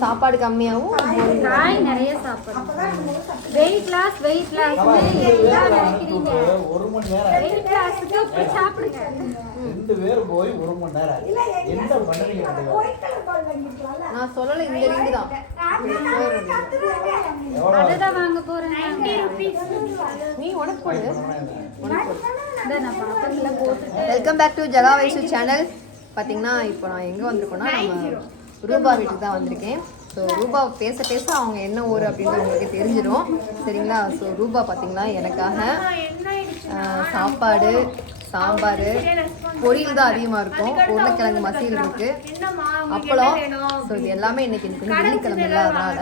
சாப்பாடு கம்மியாகும். காய் நிறைய சத்து வெயிட் லாஸ் வெயிட் லாஸ். எல்லாம் நினைக்கிறீங்க. ஒரு மணி நேரம் வெயிட் லாஸுக்கு சாப்பிடுங்க. ரெண்டு போய் ஒரு மணி நேரம் என்ன பண்றீங்க நான் சொல்லலை இந்த ரிங்கு தான். எவ்வளவு அதுதான் வாங்க போறேன் நீ உனக்கு போடு இதை நான் பாப்பதுல போட்டுட்டேன். Welcome back to Jaga Vaisu channel பார்த்தீங்கன்னா இப்போ நான் எங்கே வந்திருக்கோன்னா நம்ம ரூபா வீட்டுக்கு தான் வந்திருக்கேன். ஸோ ரூபா பேச பேச அவங்க என்ன ஊர் அப்படின்றது உங்களுக்கு தெரிஞ்சிடும் சரிங்களா? ஸோ ரூபா பார்த்தீங்கன்னா எனக்காக சாப்பாடு சாம்பார் பொரியல் தான் அதிகமாக இருக்கும். உருளைக்கிழங்கு மசியல் இருக்கு. அப்பளம். ஸோ இது எல்லாமே இன்னைக்கு எனக்கு வெள்ளிக்கிழமை இல்லாதனால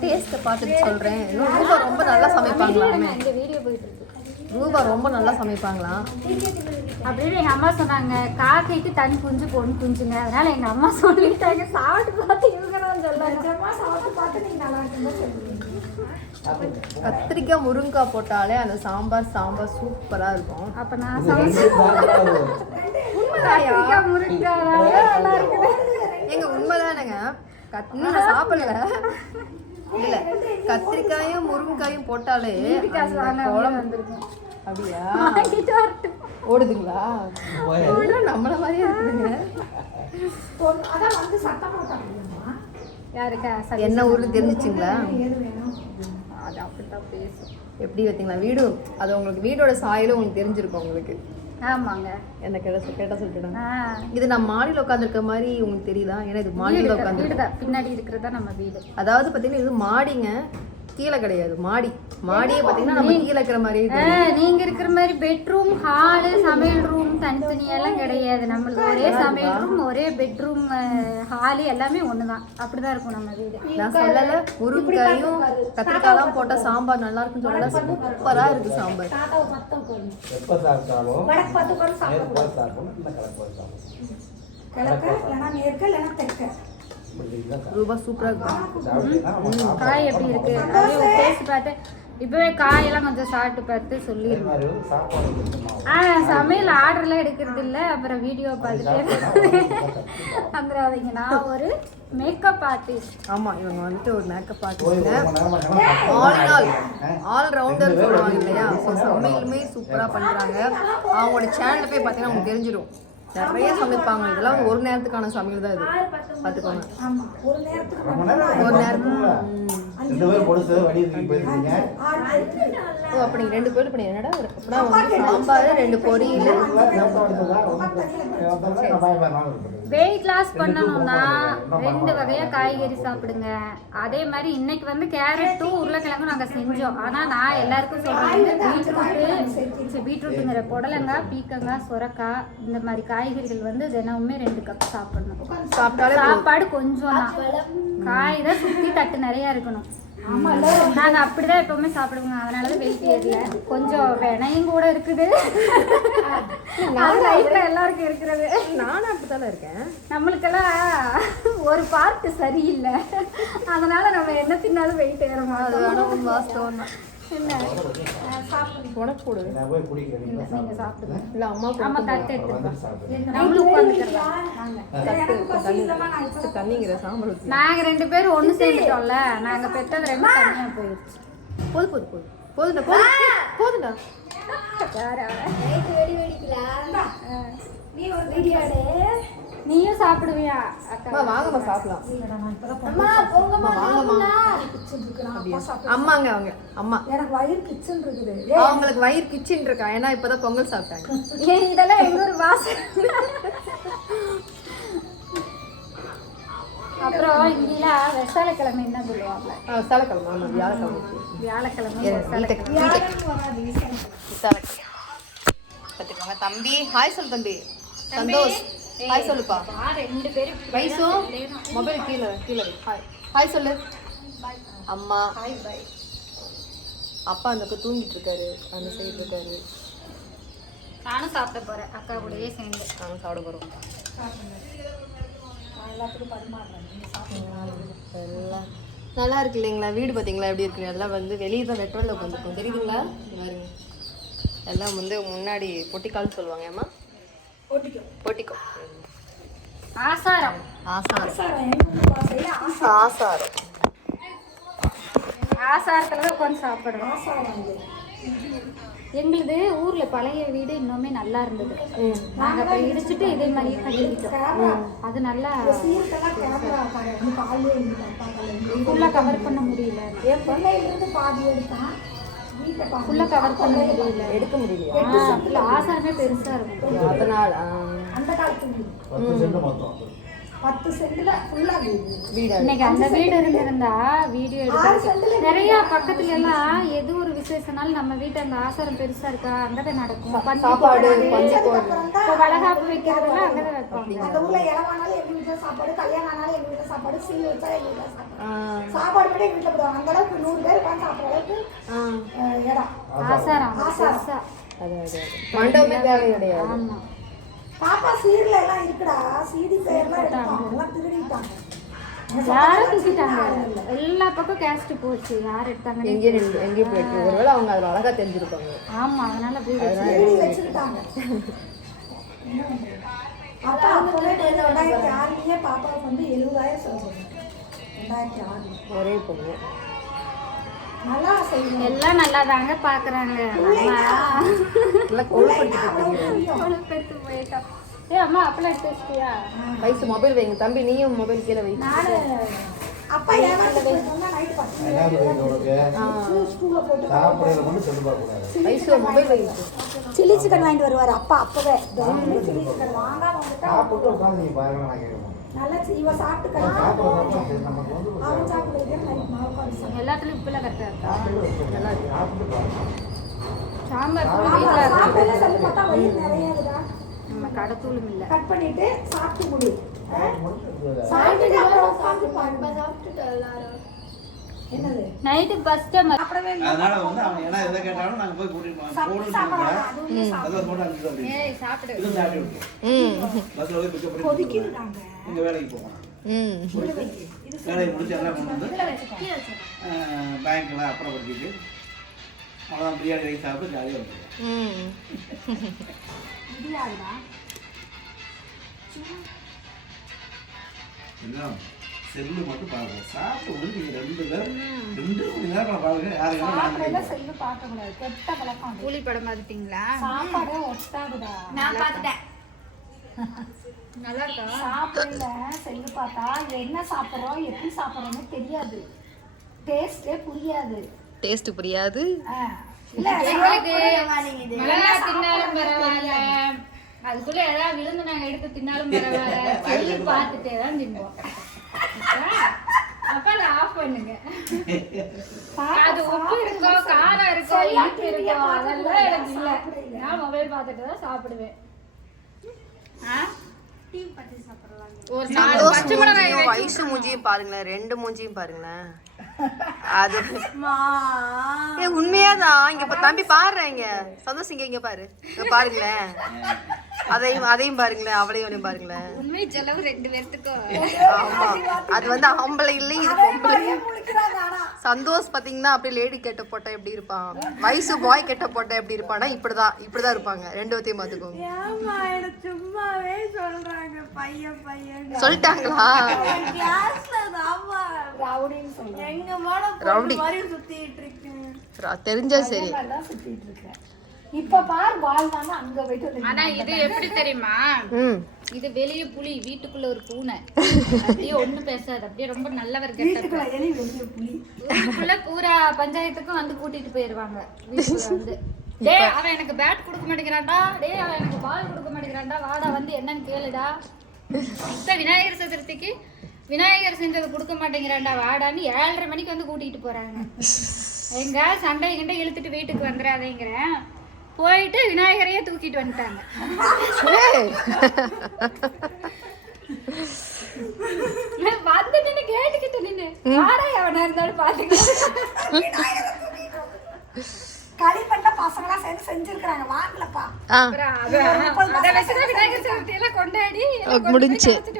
டேஸ்ட்டை பார்த்துட்டு சொல்கிறேன் ரூபா ரொம்ப நல்லா சமைப்பாங்களாமே ரூபா ரொம்ப நல்லா சமைப்பாங்களாம். அப்படின்னு எங்க அம்மா சொன்னாங்க காக்கைக்கு தனி குஞ்சு பொண்ணு குஞ்சுங்க. அதனால எங்க அம்மா சொல்லிட்டாங்க சாப்பிட்டு பார்த்து இவங்க தான் சொல்லாங்க சாப்பிட்டு பார்த்து நீங்க நல்லா இருக்குன்னு சொல்லுவீங்க. கத்திரிக்காய் முருங்கைக்காய் போட்டாலே அந்த சாம்பார் சாம்பார் சூப்பரா இருக்கும். அப்ப நான். சாப்பிட்டு முருங்காய் நல்லா இருக்குது. எங்க உண்மைதானேங்க? கத் இன்னும் நான் சாப்பிடல. இல்ல கத்திரிக்காயும் முருங்கைக்காயும் போட்டாலே அப்படியா? ஓடுதுங்களா? நம்மள மாதிரியே இருக்குதுங்க. என்ன ஊர்னு தெரிஞ்சிச்சிங்களா? அது அப்படித்தான் பேசும். எப்படி பார்த்தீங்களா வீடு அது உங்களுக்கு வீடோட சாயலும் உங்களுக்கு தெரிஞ்சிருக்கும் உங்களுக்கு. ஆமாங்க. என்ன கேட்ட கேட்டா சொல்லிட்டு ஆ. இது நான் மாடியில் உட்காந்துருக்க மாதிரி உங்களுக்கு தெரியுதா? ஏன்னா இது மாடியில் உட்காந்து பின்னாடி இருக்கிறதா நம்ம வீடு. அதாவது பார்த்தீங்கன்னா இது மாடிங்க. கீழே கிடையாது. மாடி. மாடியே பார்த்தீங்கன்னா நம்ம கீழே இருக்கிற தெரியும். நீங்க இருக்கிற மாதிரி பெட்ரூம் ஹாலு சமையல் ரூம் தனித்தனியெல்லாம் கிடையாது. நம்மளுக்கு ஒரே சமையல் ரூம் ஒரே பெட்ரூம் ஹாலு எல்லாமே ஒண்ணுதான். அப்படிதான் இருக்கும் நம்ம வீடு. நான் சொல்லல முருங்கைக்காயும் கத்திரிக்காய்லாம் போட்ட சாம்பார் நல்லா இருக்குன்னு சொல்லல. சூப்பரா இருக்கு சாம்பார். எப்ப சாப்பிட்டாலும் சாப்பிடணும் கிழக்க இல்லைன்னா மேற்க இல்லைன்னா தெற்க. ரூபா சூப்பரா இருக்கும் காய் எப்படி இருக்கு? அப்படியே டேஸ்ட் பார்த்து இப்பவே காயெல்லாம் கொஞ்சம் சாப்பிட்டு பார்த்து ஆ சமையல் ஆர்டர்லாம் எடுக்கிறது இல்ல அப்புறம் வீடியோ பார்த்துட்டு வந்துடாதீங்க. நான் ஒரு மேக்கப் ஆர்டிஸ்ட் ஆமா இவங்க வந்துட்டு ஒரு makeup artist all in all. All rounder சொல்லுவாங்க இல்லையா? ஸோ சமையலுமே சூப்பராக பண்ணுறாங்க அவங்களோட சேனலில் போய் பார்த்தீங்கன்னா உங்களுக்கு தெரிஞ்சிடும் நிறைய சமைப்பாங்க இதெல்லாம் ஒரு நேரத்துக்கான சமையல் தான் இது பார்த்துக்கோங்க ஒரு நேரத்துக்கு ஓ அப்படி ரெண்டு பேர் பண்ணி என்னடா அப்படின்னா சாம்பார் ரெண்டு பொரியல் வெயிட் லாஸ் பண்ணணும்னா ரெண்டு வகையா காய்கறி சாப்பிடுங்க. அதே மாதிரி இன்னைக்கு வந்து கேரட்டும் உருளைக்கிழங்கும் நாங்க செஞ்சோம். ஆனா நான் எல்லாருக்கும் சொல்றேன் பீட்ரூட்டு பீட்ரூட்டுங்கிற புடலங்காய் பீக்கங்காய் சுரக்காய் இந்த மாதிரி காய்கறிகள் வந்து தினமுமே ரெண்டு கப் சாப்பிடணும். சாப்பிட்டாலே சாப்பாடு கொஞ்சம் தான். காய் தான் சுத்தி தட்டு நிறைய இருக்கணும். நாங்க அப்படிதான் எப்பவுமே சாப்பிடுவோங்க. அதனாலதான் வெயிட் ஏறல. கொஞ்சம் வினையும் கூட இருக்குது. நான் லைஃப்ல எல்லாருக்கும் இருக்கிறது. நானும் அப்படித்தானே இருக்கேன். நம்மளுக்கெல்லாம் ஒரு பார்ட் சரியில்லை. அதனால நம்ம என்ன தின்னாலும் வெயிட் ஏற அது வாஸ்தவம் தான் உனக்கு போடு. நான் போய் குடிக்கிறேன். நீங்க சாப்பிடுங்க. இல்லை அம்மா தட்டு இப்போ தண்ணிங்கிற சாம்பார் ஊற்றி நாங்க ரெண்டு பேரும் ஒண்ணு சேர்ந்துட்டோம்ல. நாங்க பெத்தது ரெண்டு தனியா போயிடுச்சு. போது போது போது. ஒரு வீடியோ நீயும் சாப்பிடுவியா? வாங்கம்மா சாப்பிடலாம் அம்மா போங்கம்மா வாங்கம்மா கிச்சன் இருக்கு நான் அப்படியா? அப்பா சாப்பிட்டு அம்மாங்க அவங்க. அம்மா. எனக்கு வயிறு கிச்சன் இருக்குது. அவங்களுக்கு வயிறு கிச்சன் இருக்கா? ஏன்னா இப்பதான் பொங்கல் சாப்பிட்டாங்க. ஏன் இதெல்லாம் ஒரு வாசம் அப்புறம் இங்கெல்லாம் வெசாலக்கிழமை என்ன சொல்லுவாங்க. ஆ, சனிக்கிழமை ஆமா வியாழக்கிழமை. வியாழக்கிழமை என் வெசாலக்கிழமை. வீட்டுக்கு வீட்டுக்கு. விசாலக்கிழமை. பார்த்துக்கோங்க தம்பி ஹாய் சொல்லு தம்பி. சந்தோஷ். ஹாய் சொல்லுப்பா. ரெண்டு பேரும் மொபைல் கீழே கீழே. ஹாய். ஹாய் சொல்லு. அம்மா. ஹாய் பை அப்பா அந்த பக்கம் தூங்கிட்டு இருக்காரு அந்த சைடு இருக்காரு நானும் சாப்பிட போறேன். அக்கா கூடயே சேர்ந்து. நானும் சாப்பிட எல்லாம் நல்லா இருக்கு இல்லைங்களா? வீடு பார்த்தீங்களா எப்படி இருக்கு? எல்லாம் வந்து வெளியே தான் வெட்டரில் உட்காந்துருக்கோம். தெரியுதுங்களா? பாருங்க. எல்லாம் வந்து முன்னாடி பொட்டிக்கால்னு சொல்லுவாங்க ஏம்மா ஓட்டிக்கோ பொட்டிக்கோ ஆசாரம். ஆசாரம். ஆசாரம் எங்க ஊர் பாசையில ஆசா- ஆசாரம் ஆசாரத்துல தான் உட்காந்து சாப்பிடுறோம். எங்களுது ஊர்ல பழைய வீடு இன்னுமே நல்லா இருந்தது. நாங்க அப்ப இடிச்சிட்டு இதே மாதிரியே கட்டிக்கிட்டோம். அது நல்லா. ஃபுல்லா கவர் பண்ண முடியல. என் பிள்ளையிலிருந்து பாதி எடுத்தான் வீட்டை பாதி ஃபுல்லா கவர் பண்ண முடியல. எடுக்க இல்ல, ஆசாரமே பெருசா இருக்கும். அந்த காலத்து பத்து சென்ட்ல ஃபுல்லா வீடு? இன்னைக்கு அந்த வீடு இருந்திருந்தா வீடியோ எடுத்து நிறைய பக்கத்துல எல்லாம் எது ஒரு விசேஷனாலும் நம்ம வீட்டு அந்த ஆசாரம் பெருசா இருக்கா அங்கதான் நடக்கும். சாப்பாடு வளகாப்பு வைக்கிறதெல்லாம் அங்கதான் வைப்பாங்க. அந்த ஊர்ல இளவானாலும் எங்க வீட்டுல சாப்பாடு கல்யாணம் ஆனாலும் எங்க வீட்டுல சாப்பாடு சீல் வச்சா எங்க வீட்டுல சாப்பாடு. சாப்பாடு கூட எங்க வீட்டுல போடுவாங்க. அந்த அளவுக்கு நூறு பேர் உட்காந்து சாப்பிட்ற அளவுக்கு ஆ. அஹ், இடம். ஆசாரம் ஆசாரம். மண்டபமே தேவை கிடையாது. ஆமா. பாப்பா சீர்ல எல்லாம் இருக்குடா. சீடி எடுத்தாங்க எல்லாம் திருடிட்டாங்க. யாரும் எல்லா பக்கம் கேஸ்ட் போச்சு. யார் எடுத்தாங்க எங்கேயும் நின்று போயிட்டு. ஒருவேளை அவங்க அதில் அழகா தெரிஞ்சிருப்பாங்க. ஆமா அதனால அப்படியே வச்சு திருடி வச்சுக்கிட்டாங்க அப்பா அப்பவே வந்து ரெண்டாயிரத்தி ஆறுலயே பாப்பாவுக்கு வந்து எழுபதாயிரம் சொல்றாங்க ரெண்டாயிரத்தி ஆறுல ஒரே பொண்ணு. நல்லா செய்யணும். எல்லாம் நல்லா தாங்க பாக்குறாங்க நல்லா கொழுப்பெடுத்து போயிட்டோம். ஏ அம்மா அப்பளம் எடுத்து வச்சிட்டியா? வயசு மொபைல் வைங்க. தம்பி நீயும் மொபைல் கீழே வை. நானு அப்பா வயசு மொபைல் வைங்க சில்லி சிக்கன் வாங்கிட்டு வருவார். அப்பா அப்பவே. சில்லி சிக்கன் வாங்காம சாப்பிட்டு நல்லா சி- இவ சாப்பிட்டுக்கலாம் சாப்பிட்றப்ப சரி நமக்கு வந்து ஒரு அவன் எல்லாத்துலயும் உப்புல கரெக்டா இருக்கா? சாப்பிட்டு சாம்பார் வீட்டுல கடத்தூளும் இல்ல. கட் பண்ணிட்டு சாப்பிட்டு முடி ஆ? சாப்பிட்டுட்டு அப்புறம் உட்காந்து பாருங்க என்னது? நைட்டு ஃபர்ஸ்ட் டைம் சாப்பிடவே இல்லை. அதனால வந்து அவன் என்ன எதை கேட்டாலும் நாங்க போய் கூட்டிட்டு போவோம். போடுன்னு சொல்லுங்க அதான் போட்டு அனுப்பிச்சு அப்படி ஏய் சாப்பிடு. இது சாப்பிட்டு விட்டுரும் ம். பஸ்ல போய் பிக்கப் பண்ணி கொதிக்குதுடாங்க. இங்க வேலைக்கு போவோம். ம். வேலையை முடிச்சு எல்லாம் கொண்டு வந்து பேங்க்ல அப்புறப்படுத்திட்டு அவ்வளோதான் பிரியாணி ரைஸ் சாப்பிட்டு ஜாலியாக வந்துடுவோம் ம். முடியாதுடா என்ன? செல்லு மட்டும் பாருங்க. சாப்பிட்டு முடிஞ்சு ரெண்டு பேர் ரெண்டு மணி நேரம் பாருங்க யாரும் சாப்பிடல செல்லு பார்க்க கூடாது. கெட்ட பழக்கம். கூலி படம் பார்த்துட்டீங்களா? சாப்பாடே ஒட்டாதுடா. நான் பார்த்துட்டேன். நல்லா இருக்கா? சாப்பிடல செல்லு பார்த்தா. என்ன சாப்பிட்றோம் எப்படி சாப்பிட்றோம்னு தெரியாது. டேஸ்டே புரியாது. டேஸ்ட் புரியாது. ஆ. இல்ல எங்களுக்கு மிளகா தின்னாலும் பரவாயில்ல அதுக்குள்ள ஏதாவது விழுந்து நாங்க எடுத்து தின்னாலும் பரவாயில்ல. செல்லு பார்த்துட்டே தான் தின்போம் அப்ப அதை ஆஃப் பண்ணுங்க. அது உப்பு இருக்கோ காரம் இருக்கோ இனிப்பு இருக்கோ அதெல்லாம் எனக்கு இல்ல. நான் மொபைல் பார்த்துட்டு தான் சாப்பிடுவேன். ஆ? ஒரு பச்சை மிளகாய் வயசு மூஞ்சியும் பாருங்களேன். ரெண்டு மூஞ்சியும் பாருங்களேன். அது ஏ உண்மையாதான் இங்க தம்பி பாரு இங்க சந்தோஷ் இங்க இங்க பாரு. இங்க பாருங்களேன். அதையும் அதையும் பாருங்களேன். அவளையும் அவளையும் பாருங்களேன். உண்மை செலவு ரெண்டு பேர்த்துக்கும் ஆமா. அது வந்து ஆம்பளை இல்லை இது பொம்பளை. சந்தோஷ் பாத்தீங்கன்னா அப்படியே லேடி கெட்ட போட்டா எப்படி இருப்பான்? வயசு பாய் கெட்ட போட்டா எப்படி இருப்பானா? இப்படிதான் இப்படிதான் இருப்பாங்க. ரெண்டு பேர்த்தையும் பாத்துக்கோங்க. சும்மாவே சொல்றாங்க பையன் பையன். சொல்லிட்டாங்களா? கிளாஸ்ல ரவுடின்னு ரவுடி. தெரிஞ்சா சரி. தான் சுத்திட்டு இருக்கேன். இப்ப பார் பால் தானே அங்க போயிட்டு ஆனா இது எப்படி தெரியுமா? இது வெளிய புலி வீட்டுக்குள்ள ஒரு பூனை. அப்படியே ஒண்ணு பேசாது. அப்படியே ரொம்ப நல்லவர் வீட்டுக்குள்ள எலி வெளிய புலி. ஊருக்குள்ள பூரா பஞ்சாயத்துக்கும் வந்து கூட்டிட்டு போயிருவாங்க. வீட்டுக்குள்ள வந்து. டேய் அவன் எனக்கு பேட் கொடுக்க மாட்டேங்கிறான்டா. டேய் அவன் எனக்கு பால் கொடுக்க மாட்டேங்கிறான்டா. வாடா வந்து என்னன்னு கேளுடா. இப்ப விநாயகர் சதுர்த்திக்கு விநாயகர் செஞ்சது கொடுக்க மாட்டேங்கிறாண்டா வாடான்னு ஏழரை மணிக்கு வந்து கூட்டிகிட்டு போகிறாங்க எங்க சண்டை கிண்டை இழுத்துட்டு வீட்டுக்கு வந்துடாதேங்கிறேன் போயிட்டு விநாயகரையே தூக்கிட்டு வந்துட்டாங்க. ஏய். நான் வந்துட்டு கேட்டுக்கிட்டு நின்னு. வாடா எவனா இருந்தாலும் பாத்துக்கலாம். களிமண்ல பசங்களாம் சேர்ந்து செஞ்சிருக்காங்க. வாங்கலப்பா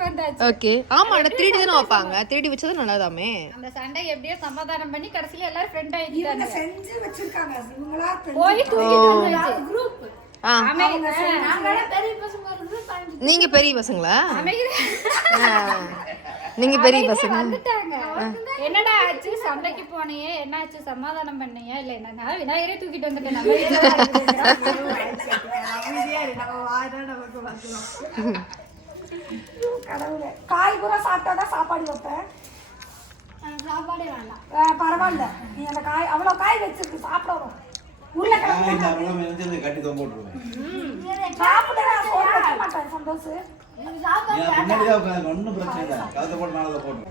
வந்தாச்சு. ஓகே. ஆமா த்ரீ டி தானே வைப்பாங்க? த்ரீ டி வச்சது நல்லாதாமே. அந்த சண்டை எப்படியோ சமாதானம் பண்ணி கடைசியில எல்லாரும் ஃப்ரெண்ட் இவங்க ஆயிட்டாங்க செஞ்சு வச்சிருக்காங்க. இவங்களா போய் குரூப் நீங்க பெரிய பசங்களா. நீங்க பெரிய பசங்க. வந்துட்டாங்க. என்னடா ஆச்சு? சண்டைக்கு போனியே. என்ன ஆச்சு சமாதானம் பண்ணியா? இல்ல என்ன? விநாயகரே தூக்கிட்டு வந்துட்டேன். தான் கடவுளே. காய் கூட சாப்பிட்டாதான் சாப்பாடு வைப்பேன். சாப்பாடே வேண்டாம். பரவாயில்ல. நீ அந்த காய் அவ்வளோ காய் வச்சிருக்கு சாப்பிடணும். உருளைக்கிழங்கு கட்டி தொங்க விட்டுருவேன் சாப்பிட நான் உட்காந்து ஒன்றும் பிரச்சனை இல்லை. கழுத்தை போட்டு நாளை போட்டு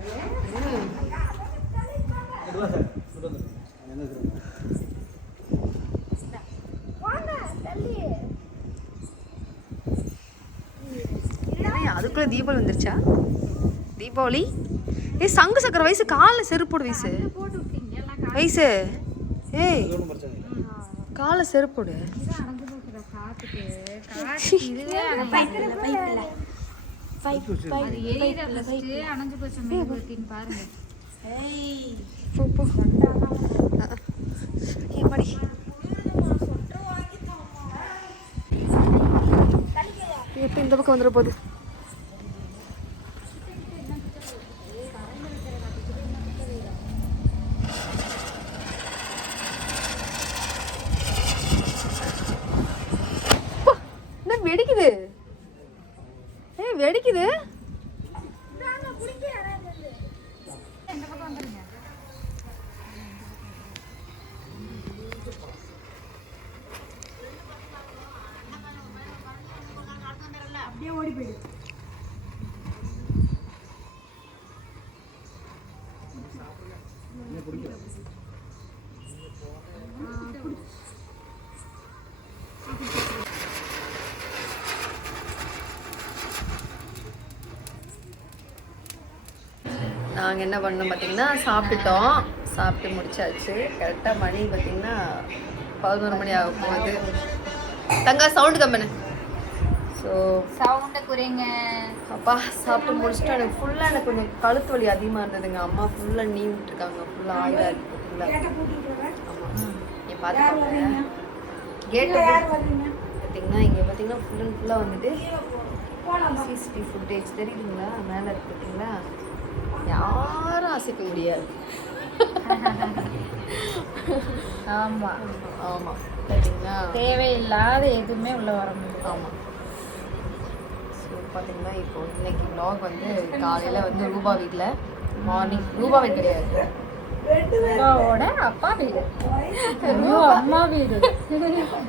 ஏய், அதுக்குள்ள தீபாவளி வந்துருச்சா? தீபாவளி? ஏய் சங்கு சக்கர வயசு காலில் செருப்போடு வயசு. வயசு. ஏய் காலில் செருப்போடு அது எரியுற first அணைஞ்சு போச்சு மெழுகுவர்த்தின்னு பாருங்க. போ போ ஆ, ஆ. ஏய், படி எப்போ இந்த பக்கம் வந்துட போகுது அப்பா, என்ன வெடிக்குது ஏய் வெடிக்குது அப்படியே ஓடி போயிடு. நாங்கள் என்ன பண்ணோம் பார்த்தீங்கன்னா சாப்பிட்டுட்டோம். சாப்பிட்டு முடிச்சாச்சு. கரெக்டாக மணி பார்த்தீங்கன்னா பதினோரு மணி ஆக போகுது. தங்கா சவுண்டு கம்பெனு ஸோ சவுண்ட குறைங்க. அப்பா சாப்பிட்டு முடிச்சுட்டு எனக்கு ஃபுல்லாக எனக்கு கொஞ்சம் கழுத்து வலி அதிகமாக இருந்ததுங்க. அம்மா ஃபுல்லாக நீ விட்டுருக்காங்க. ஃபுல்லாக ஆயிலாக இருக்கு பார்த்தீங்களா ஆமாம் நீ பார்த்துக்கோங்க கேட்டு பார்த்தீங்கன்னா இங்கே பார்த்தீங்கன்னா ஃபுல் அண்ட் ஃபுல்லாக வந்துட்டு சிசிடி ஃபுட்டேஜ் தெரியுதுங்களா? மேலே இருக்கு பார்த்தீங்களா யாரும் அசைக்க முடியாது. ஆமா. ஆமாம் பார்த்தீங்களா தேவையில்லாத எதுவுமே உள்ள வர முடியும் ஆமாம் பார்த்தீங்கன்னா இப்போ இன்னைக்கு vlog வந்து காலையில் வந்து ரூபா வீட்டில் மார்னிங் ரூபா வீடு கிடையாது. அப்பாவோட அப்பா வீடு. அம்மா வீடு.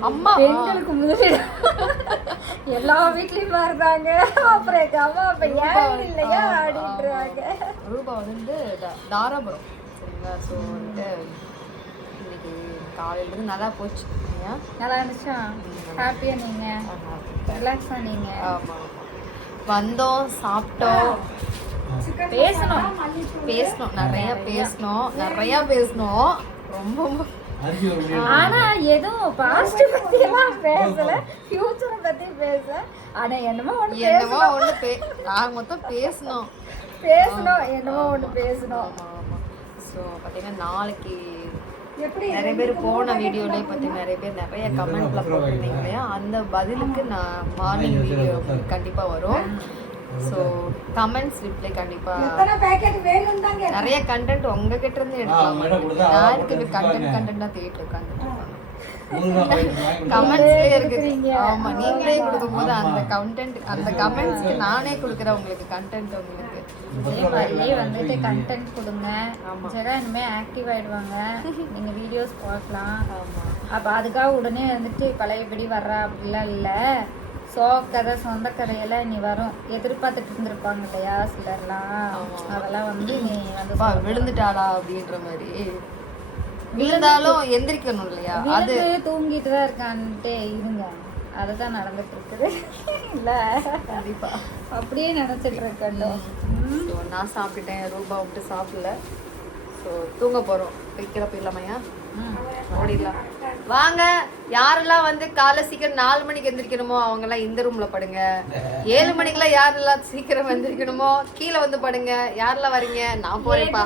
அம்மா பெண்களுக்கு முதலிடம் எல்லா வீட்லயும் பாருறாங்க அப்புறம் எங்க அம்மா அப்ப ஏன் இல்லையா அப்படின்றாங்க. ரூபா வந்து தாராபுரம். சரிங்களா? ஸோ வந்துட்டு இன்னைக்கு காலையிலேருந்து நல்லா போச்சு. நல்லா இருந்துச்சா? ஹாப்பியா நீங்க? ரிலாக்ஸா ஆமாம் ஆமாம் வந்தோம் சாப்பிட்டோம். பேசணும். பேசணும். நிறைய பேசணும். நிறைய பேசணும். ரொம்ப ஆனா எதுவும் பாஸ்ட் பத்தி எல்லாம் பேசல ஃபியூச்சரை பத்தி பேச ஆனா என்னமோ ஒண்ணு என்னமோ ஒன்று பே நாங்கள் மொத்தம் பேசணும். பேசணும். என்னமோ ஒண்ணு பேசணும். ஸோ பார்த்தீங்கன்னா நாளைக்கு நிறைய பேர் போன வீடியோலேயே பார்த்தீங்கன்னா நிறைய பேர் நிறைய கமெண்ட்ல போட்டிருந்தீங்க இல்லையா? அந்த பதிலுக்கு நான் மார்னிங் வீடியோ கண்டிப்பாக வரும். ஸோ கமெண்ட்ஸ் ரிப்ளை கண்டிப்பாக நிறைய கண்டென்ட் உங்ககிட்ட இருந்து எடுக்கலாம். யாருக்கு கண்டென்ட். கண்டென்ட்டாக தேடிட்டு இருக்காங்க. கமெண்ட்ஸ்லேயே இருக்குது. கொடுக்குறீங்க. ஆமா நீங்களே கொடுக்கும்போது அந்த கண்டென்ட் அந்த கமெண்ட்ஸ்க்கு நானே கொடுக்குறேன். உங்களுக்கு கண்டென்ட் உங்களுக்கு மாதிரியே வந்துட்டு கண்டென்ட் கொடுங்க. ஜெகா இனிமே ஆக்டிவ் ஆயிடுவாங்க. நீங்க வீடியோஸ் பார்க்கலாம். அப்ப அதுக்காக உடனே வந்துட்டு பழையபடி வர்றா அப்படிலாம் இல்ல. சோ கதை சொந்த கதையெல்லாம் நீ வரும். எதிர்பார்த்துட்டு இருந்திருப்பாங்க இல்லையா சிலர்லாம். அதெல்லாம் வந்து நீ வந்து விழுந்துட்டாளா அப்படின்ற மாதிரி. விழுந்தாலும் எந்திரிக்கணும் இல்லையா? அது தூங்கிட்டு தான் இருக்கான்ட்டு இருங்க. அதுதான் நடந்துட்டு இருக்குது இல்ல. கண்டிப்பா. அப்படியே நினைச்சிட்டு இருக்கட்டும் ஸோ நான் சாப்பிட்டுட்டேன். ரூபா விட்டு சாப்பிடல. ஸோ தூங்க போகிறோம் வைக்கிற போயிடலாமையா. ஓடிடலாம். வாங்க யாரெல்லாம் வந்து காலை சீக்கிரம் நாலு மணிக்கு எந்திரிக்கணுமோ அவங்க எல்லாம் இந்த ரூம்ல படுங்க. ஏழு மணிக்கெல்லாம் யாரெல்லாம் சீக்கிரம் எந்திரிக்கணுமோ கீழே வந்து படுங்க. யாரெல்லாம் வரீங்க? நான் போறேன்ப்பா.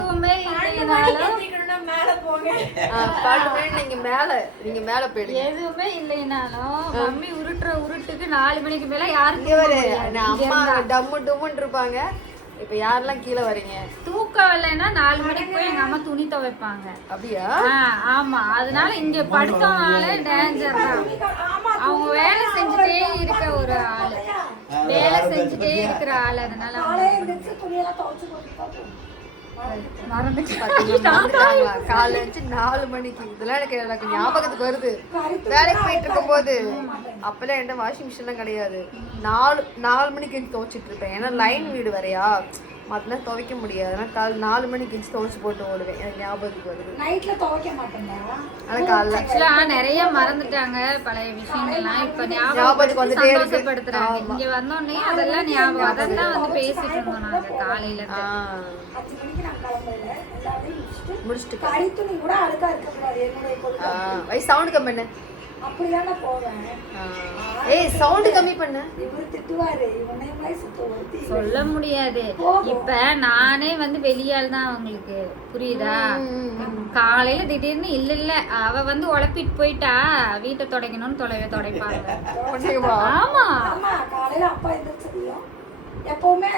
நீங்க மேல நீங்க மேல போயிடுங்க. எதுவுமே இல்லைனாலும் மம்மி உருட்டுற உருட்டுக்கு நாலு மணிக்கு மேல யாருக்கு. அம்மா டம்மு டும்முன்னு இருப்பாங்க. இப்ப யாரெல்லாம் கீழே வரீங்க? தூக்கம் இல்லைன்னா நாலு மணிக்கு போய் எங்க அம்மா துணி துவைப்பாங்க. அப்படியா? ஆமா. அதனால இங்க படுத்தோம்னாலே டேஞ்சர் தான். அவங்க வேலை செஞ்சுட்டே இருக்க ஒரு ஆளு. வேலை செஞ்சுட்டே இருக்கிற ஆளு. அதனால காலைல எழுந்துச்சு நாலு மணிக்கு இதெல்லாம் எனக்கு எனக்கு ஞாபகத்துக்கு வருது வேலைக்கு போயிட்டு இருக்கும் போது அப்பெல்லாம் என்கிட்ட வாஷிங் மிஷின்லாம் கிடையாது நாலு நாலு மணிக்கு எழுந்து துவைச்சிட்டு இருப்பேன் ஏன்னா லைன் வீடு வரையா மத்தெல்லாம் துவைக்க முடியாது. அதனால காலை நாலு மணிக்கு எழுந்து துவைச்சு போட்டு ஓடுவேன். எனக்கு ஞாபகத்துக்கு வருது. நைட்ல துவைக்க மாட்டேங்க ஆனா காலைல ஆக்சுவலா நிறைய மறந்துட்டாங்க. பழைய விஷயங்கள்லாம் இப்ப ஞாபகத்துக்கு ஞாபகத்துக்கு வந்துட்டே இருக்கு. சந்தோஷப்படுத்துறாங்க. இங்க வந்தோடனே அதெல்லாம் ஞாபகம். அதெல்லாம் வந்து பேசிட்டு இருந்தோம் நாங்க காலையில இருந்து. முடிச்சுட்டு முடிச்சுட்டு கறி துணி கூட அழுக்கா இருக்கக்கூடாது. என்னுடைய கொள்கை ஆஹ் வை சவுண்ட் கம்மி பண்ணு அப்படிதானே போவேன். ஆஹ் ஏய் சவுண்ட் கம்மி பண்ணு. இவரு திட்டுவாரு. இவனே வயசு ஒருத்தி சொல்ல முடியாது. இப்ப நானே வந்து வெளியாள் தான் அவங்களுக்கு. புரியுதா? காலையில திடீர்னு இல்ல இல்ல. அவ வந்து உழப்பிட்டு போயிட்டா வீட்டை துடைக்கணும்னு தொலைவே துடைப்பாங்க? ஆமா. ஆமா காலையில அப்பா எந்திரிச்சதையும் எப்பவுமே